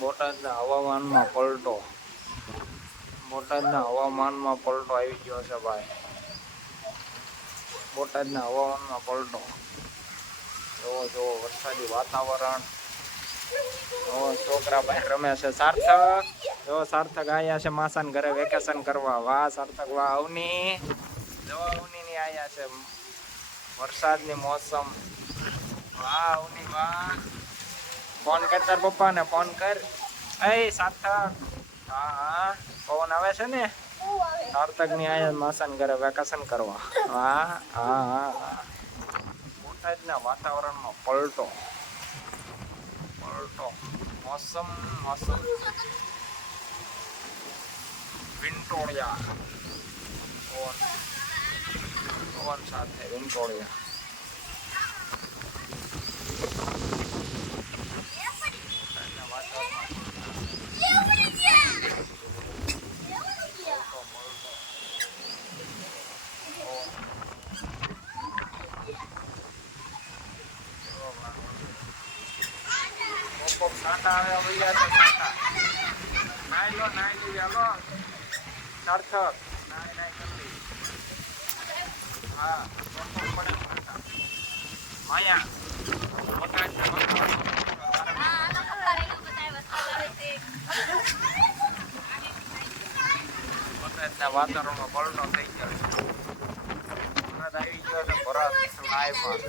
બોટાદના હવામાનમાં પલટો. બોટાદના હવામાનમાં પલટો આવી ગયો છે ભાઈ. બોટાદના હવામાનમાં પલટો. જો વરસાદી વાતાવરણ. છોકરા ભાઈ રમે છે. સાર્થક આયા છે માસાન ઘરે વેકેશન કરવા. વાહ સાર્થક, વાહ અવની. જો અવની ની આયા છે વરસાદની મોસમ. વાહ અવની વાહ. ફોન કર તાર પપ્પા ને, ફોન કર. એ સાર્થક. હા ફોન આવે છે ને. સાર્થક ની આયા માસાન ઘરે વેકેશન કરવા. હા. બોટાદના વાતાવરણમાં પલટો. મોસમ વિંટોળિયા. પવન સાથે વિંટોળિયા. સાટા આવે વૈયા છે સાટા. નાઈ લો હાલો. સાર્થક નાઈ કરી. હા પડે સાટા. માયા બોટાદના વાતાવરણમાં પલટો થઈ ગયો છે. આવી ગયો છે ભરત લાઈવમાં.